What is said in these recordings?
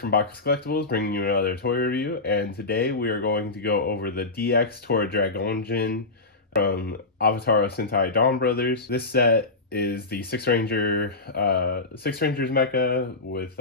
from Box Collectibles, bringing you another toy review, and today we are going to go over the DX Toradoragonjin from Avataro Sentai Donbrothers. This set is the Six Rangers mecha with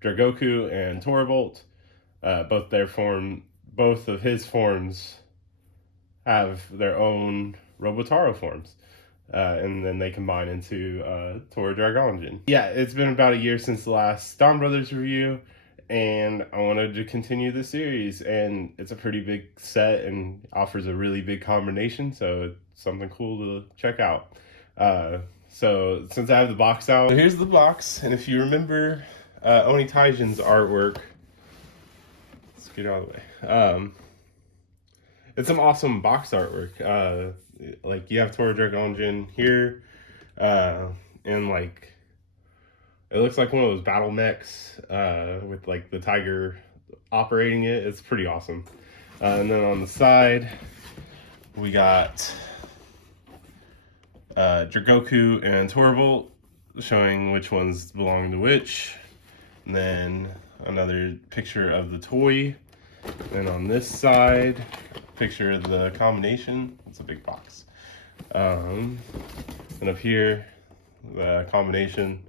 Dragoku and Torbolt. Both of his forms have their own Robotara forms. And then they combine into Toradoragonjin. Yeah, it's been about a year since the last Donbrothers review, and I wanted to continue the series, and it's a pretty big set and offers a really big combination, so it's something cool to check out. So since I have the box out, so here's the box, and if you remember Oni Taijin's artwork, let's get out of the way. It's some awesome box artwork. Like you have Toradoragonjin here, and like it looks like one of those battle mechs with like the tiger operating it. It's pretty awesome. And then on the side we got Dragoku and Torbolt, showing which ones belong to which. And then another picture of the toy. And on this side, picture of the combination. It's a big box. And up here, the combination.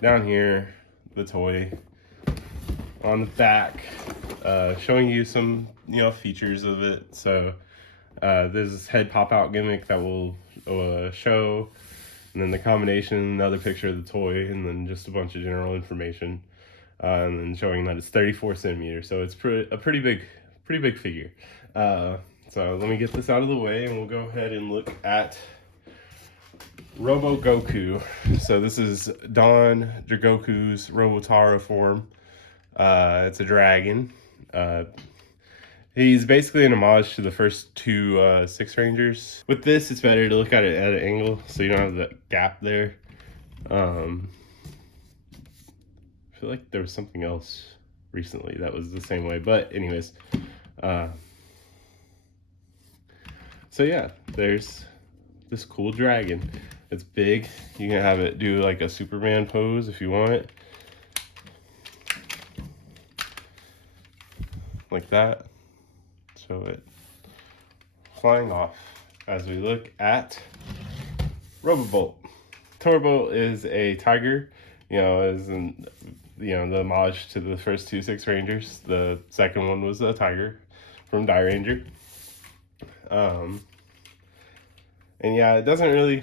Down here, the toy. On the back, showing you some features of it. So there's this head pop-out gimmick that will show, and then the combination, another picture of the toy, and then just a bunch of general information. And then showing that it's 34 centimeters, so it's a pretty big figure. So let me get this out of the way, and we'll go ahead and look at Robo Goku. So this is Don Dragoku's Robotara form. It's a dragon. He's basically an homage to the first two Six Rangers. With this, it's better to look at it at an angle, so you don't have that gap there. I feel like there was something else recently that was the same way, but anyways, so yeah, there's this cool dragon. It's big. You can have it do like a Superman pose if you want, like that. Show it flying off as we look at Robobolt. Torbolt is a tiger, as in the homage to the first two Six Rangers. The second one was a tiger from Die Ranger. And yeah, it doesn't really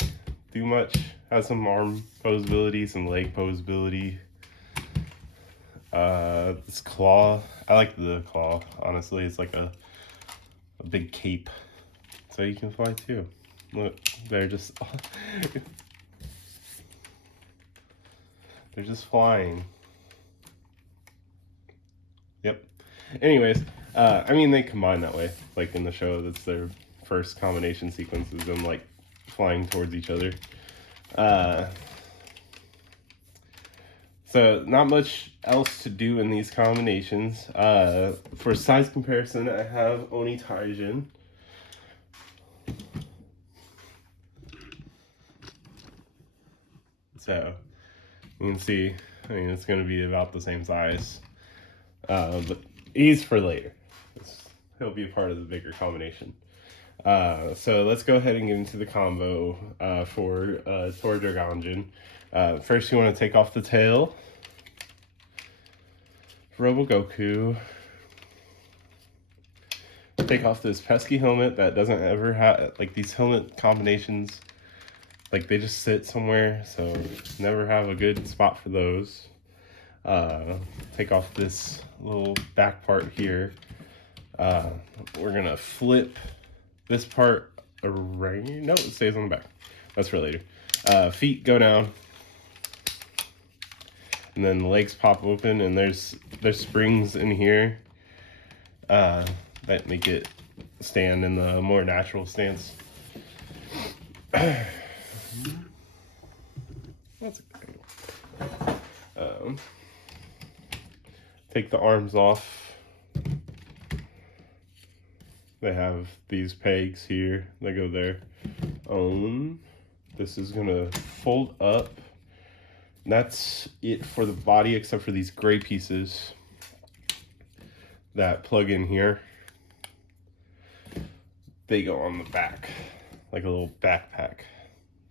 do much. Has some arm posability, some leg posability. This claw, I like the claw, honestly. It's like a big cape, so you can fly too. Look, they're just they're just flying. Yep. Anyways, I mean, they combine that way. Like in the show, that's their first combination sequences, them like flying towards each other. So not much else to do in these combinations. For size comparison, I have Oni Taijin. So you can see, I mean, it's going to be about the same size. But he's for later. He'll be a part of the bigger combination. So let's go ahead and get into the combo for Toradoragonjin. First, you want to take off the tail. Robo Goku. Take off this pesky helmet that doesn't ever have, like these helmet combinations, like they just sit somewhere, so never have a good spot for those. Take off this little back part here. We're gonna flip this part around. No, it stays on the back. That's for later. Feet go down, and then the legs pop open, and there's springs in here that make it stand in the more natural stance. That's a good angle. Take the arms off. They have these pegs here that go there. This is gonna fold up That's it for the body, except for these gray pieces that plug in here. They go on the back, like a little backpack.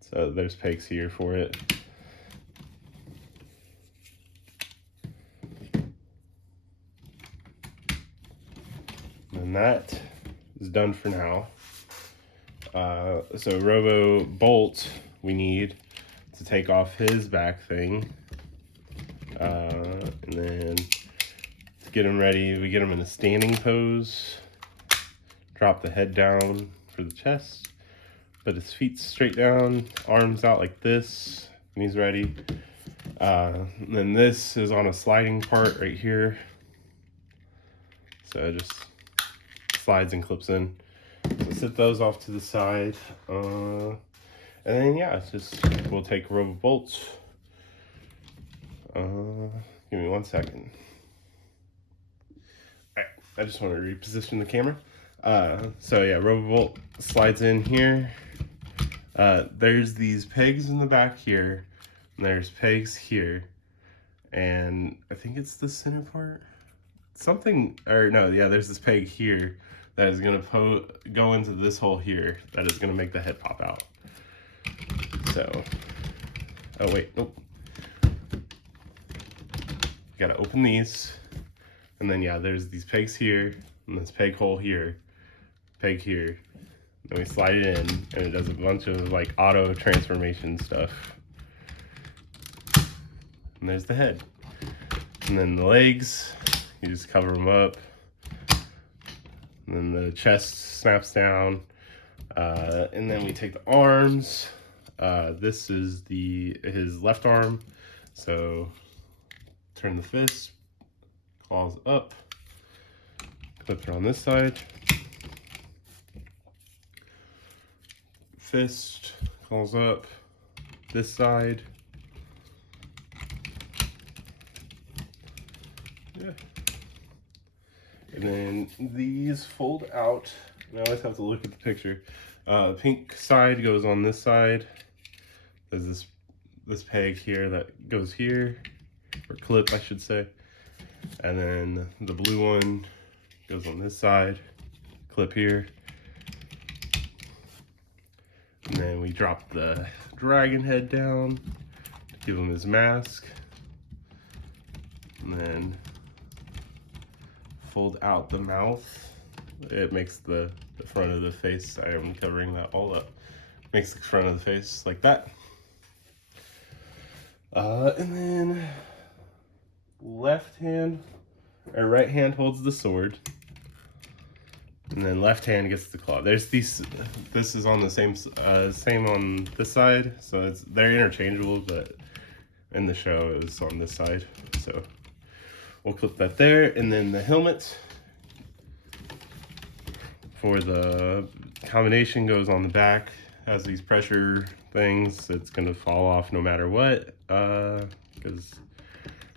So there's pegs here for it. And that is done for now. So Robo Bolt, we need to take off his back thing. And then to get him ready, we get him in a standing pose. Drop the head down for the chest. Put his feet straight down, arms out like this, and he's ready. And then this is on a sliding part right here. So it just slides and clips in. So set those off to the side. And then yeah, it's just, we'll take Robo Bolts. Give me 1 second. Alright, I just want to reposition the camera. So yeah, Robobolt slides in here. There's these pegs in the back here, and there's pegs here, and I think it's the center part. Something, or no, yeah, there's this peg here that is gonna go into this hole here that is gonna make the head pop out. So, oh wait, nope. Gotta open these, and then yeah, there's these pegs here, and this peg hole here. Peg here, then we slide it in, and it does a bunch of like auto transformation stuff. And there's the head, and then the legs, you just cover them up, and then the chest snaps down, and then we take the arms. This is his left arm, so turn the fist, claws up, clip it on this side. Fist, claws up, this side. Yeah. And then these fold out. I always have to look at the picture. Pink side goes on this side. There's this peg here that goes here, or clip I should say. And then the blue one goes on this side, clip here. And then we drop the dragon head down to give him his mask. And then fold out the mouth. It makes the front of the face, I am covering that all up. Makes the front of the face like that. And then left hand, or right hand holds the sword. And then left hand gets the claw. There's these, this is on the same on this side. So they're interchangeable, but in the show it was on this side. So we'll clip that there. And then the helmet for the combination goes on the back. Has these pressure things. It's gonna fall off no matter what. Because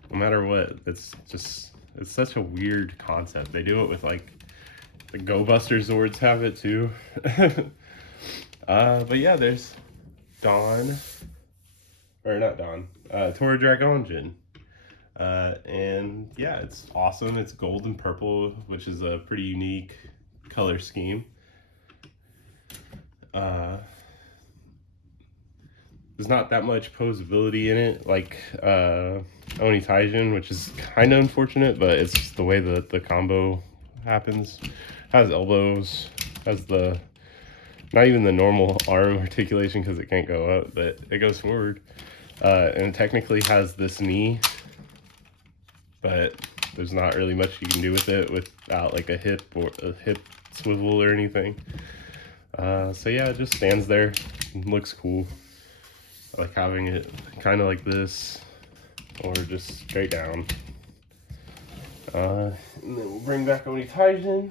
no matter what, it's such a weird concept. They do it with like, the Go Buster Zords have it too. But yeah, there's Toradoragonjin. And yeah, it's awesome. It's gold and purple, which is a pretty unique color scheme. There's not that much posability in it, like Oni Taijin, which is kind of unfortunate, but it's just the way that the combo happens. Has elbows, has not even the normal arm articulation because it can't go up, but it goes forward. And it technically has this knee, but there's not really much you can do with it without like a hip swivel or anything. So yeah, it just stands there and looks cool. I like having it kind of like this, or just straight down. And then we'll bring back Oni Taijin.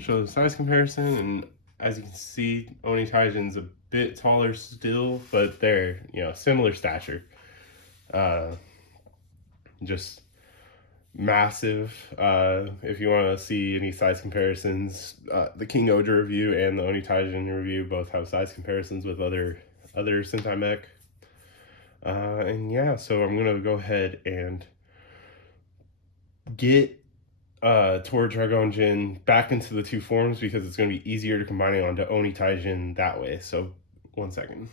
Show the size comparison, and as you can see, Oni Taijin's a bit taller still, but they're, similar stature. Just massive. If you want to see any size comparisons, the King Oja review and the Oni Taijin review both have size comparisons with other Sentai mech. And yeah, so I'm gonna go ahead and get Toradoragonjin back into the two forms because it's going to be easier to combine it onto Oni Taijin that way. So, 1 second.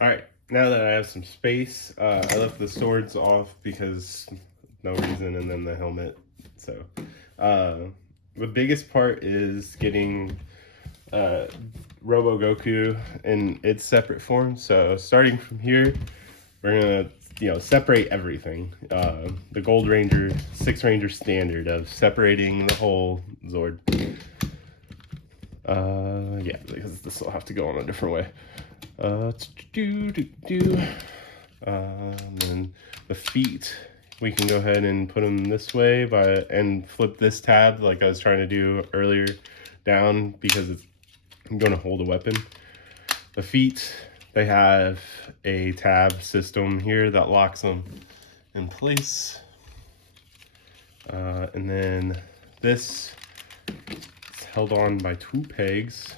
Alright, now that I have some space, I left the swords off because no reason, and then the helmet. So, the biggest part is getting Robo Goku in its separate form. So, starting from here, we're going to separate everything. The Gold Ranger, 6 Ranger standard of separating the whole Zord. Yeah, because this will have to go on a different way. And then the feet, we can go ahead and put them this way and flip this tab like I was trying to do earlier down because it's going to hold a weapon. The feet, they have a tab system here that locks them in place. And then this is held on by 2 pegs.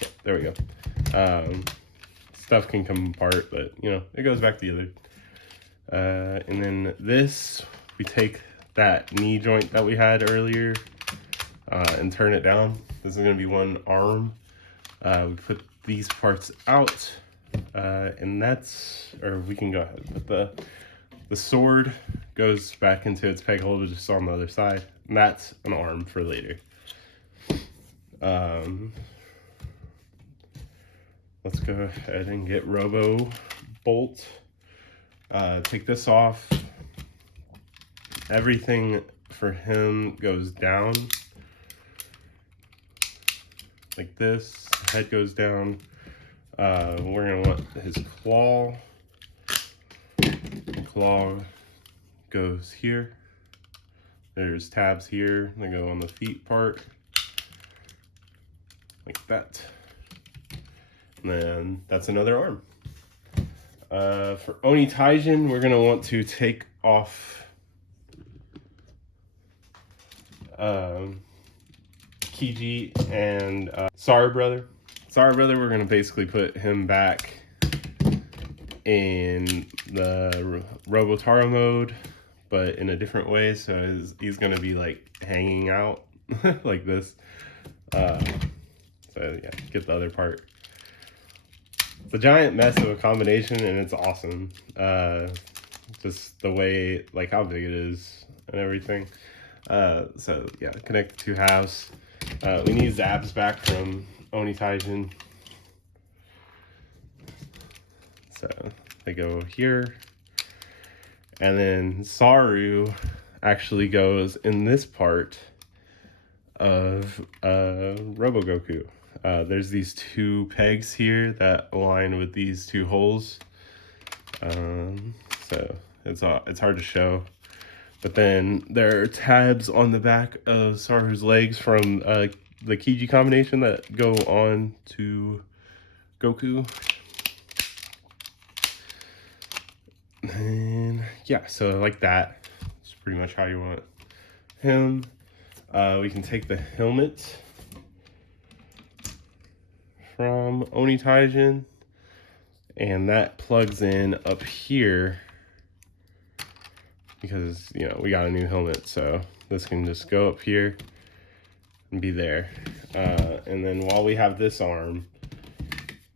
Yeah, there we go. Stuff can come apart, but it goes back together. And then this, we take that knee joint that we had earlier and turn it down. This is going to be one arm. We put these parts out, and we can go ahead. But the sword goes back into its peg holder just on the other side, and that's an arm for later. Let's go ahead and get Robo Bolt. Take this off. Everything for him goes down like this. Head goes down. We're gonna want his claw. The claw goes here. There's tabs here. They go on the feet part, like that. And then that's another arm. For Oni Taijin, we're gonna want to take off Kiji and Sorry Brother. Sorry Brother, we're gonna basically put him back in the Robotara mode, but in a different way. So he's gonna be like hanging out like this. So yeah, get the other part. It's a giant mess of a combination, and it's awesome. Just the way, like how big it is and everything. So yeah, connect the 2 halves. We need Zabs back from Oni Taijin. So they go here. And then Saru actually goes in this part of Robo Goku. There's these 2 pegs here that align with these 2 holes. So it's hard to show. But then there are tabs on the back of Saru's legs from the Kiji combination that go on to Goku. And yeah, so like that. It's pretty much how you want him. We can take the helmet from Oni Taijin, and that plugs in up here because we got a new helmet, so this can just go up here and be there. And then while we have this arm,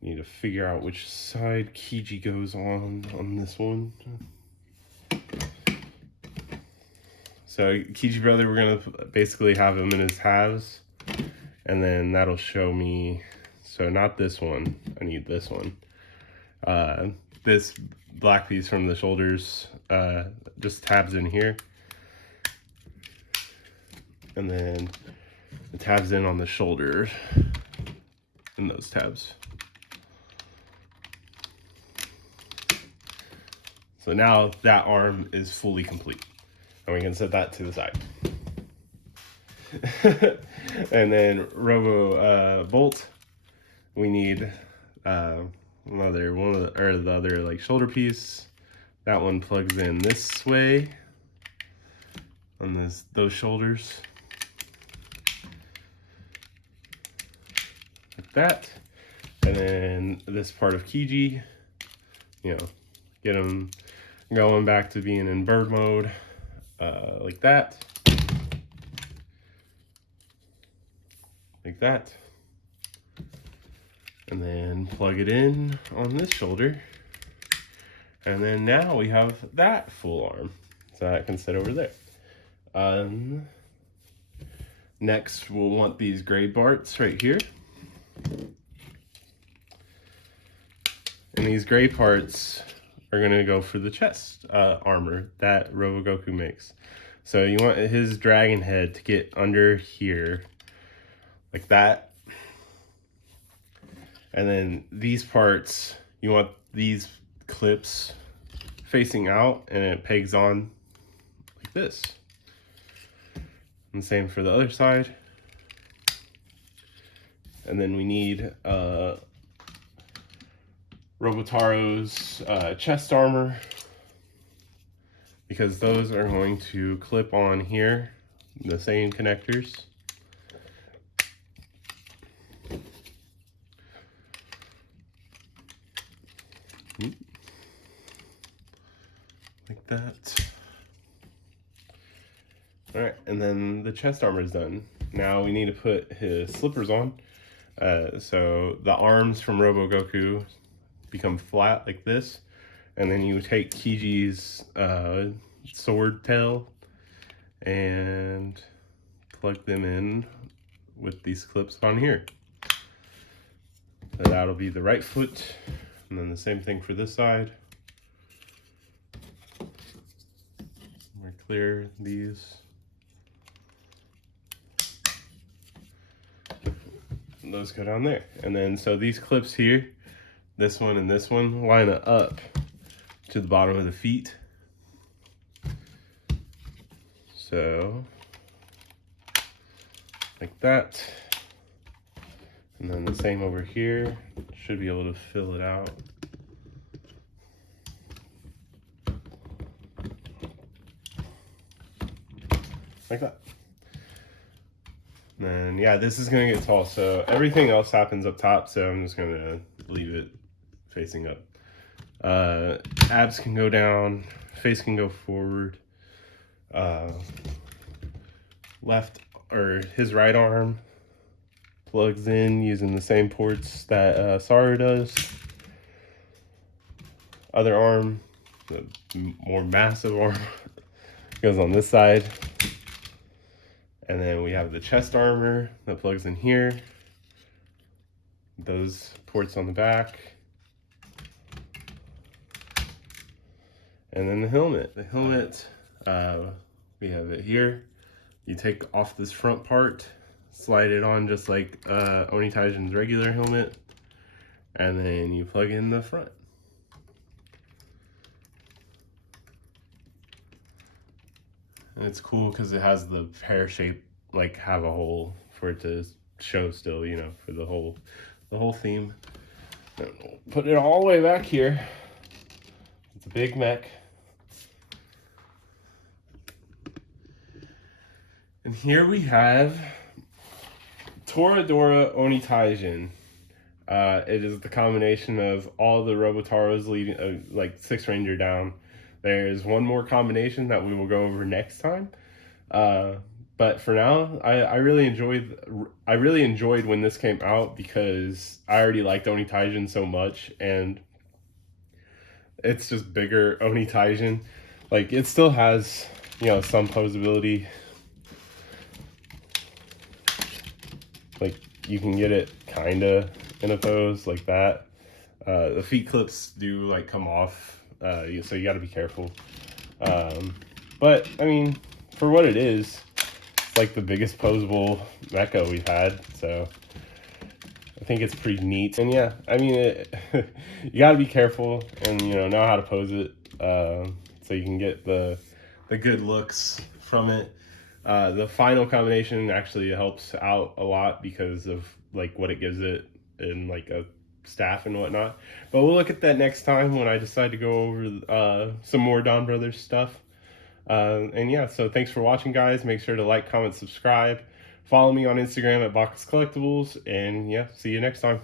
we need to figure out which side Kiji goes on this one. So Kiji Brother, we're gonna basically have him in his halves, and then that'll show me. So not this one, I need this one. This black piece from the shoulders just tabs in here. And then it tabs in on the shoulder in those tabs. So now that arm is fully complete. And we can set that to the side. And then Robo Bolt. We need the other like shoulder piece. That one plugs in this way on those shoulders. that. And then this part of Kiji, you know, get him going back to being in bird mode, like that. Like that. And then plug it in on this shoulder. And then now we have that full arm. So that can sit over there. Next, we'll want these gray parts right here. And these gray parts are gonna go for the chest armor that Robogoku makes. So you want his dragon head to get under here, like that. And then these parts, you want these clips facing out, and it pegs on like this. And same for the other side. And then we need Robotaro's chest armor, because those are going to clip on here, the same connectors. Like that. All right, and then the chest armor is done. Now we need to put his slippers on. So the arms from Robogoku become flat like this, and then you take Kiji's sword tail and plug them in with these clips on here. So that'll be the right foot, and then the same thing for this side. We're clear these. Those go down there. And then so these clips here, this one and this one, line it up to the bottom of the feet. So like that. And then the same over here. Should be able to fill it out. Like that. And yeah, this is gonna get tall, so everything else happens up top, so I'm just gonna leave it facing up. Abs can go down, face can go forward. Left, or his right arm plugs in using the same ports that Saru does. Other arm, the more massive arm, goes on this side. And then we have the chest armor that plugs in here. Those ports on the back. And then the helmet. The helmet, we have it here. You take off this front part, slide it on just like Onitaijin's regular helmet, and then you plug in the front. And it's cool because it has the pear shape, like have a hole for it to show still, you know, for the whole theme. And we'll put it all the way back here. It's a big mech. And here we have Toradora Onitaijin. It is the combination of all the Robotaros leading, like 6 Ranger down. There's one more combination that we will go over next time. But for now, I really enjoyed when this came out, because I already liked Onitaijin so much, and it's just bigger Onitaijin. Like, it still has, you know, some posability. Like, you can get it kinda in a pose like that. The feet clips do like come off. So you got to be careful. But I mean, for what it is, it's like the biggest posable mecha we've had. So I think it's pretty neat. And yeah, I mean, you got to be careful and, you know how to pose it, so you can get the good looks from it. The final combination actually helps out a lot because of like what it gives it in like a staff and whatnot, but we'll look at that next time when I decide to go over some more Donbrothers stuff. And yeah, so thanks for watching, guys. Make sure to like, comment, subscribe Follow me on Instagram at Bacchus Collectibles, and yeah, see you next time.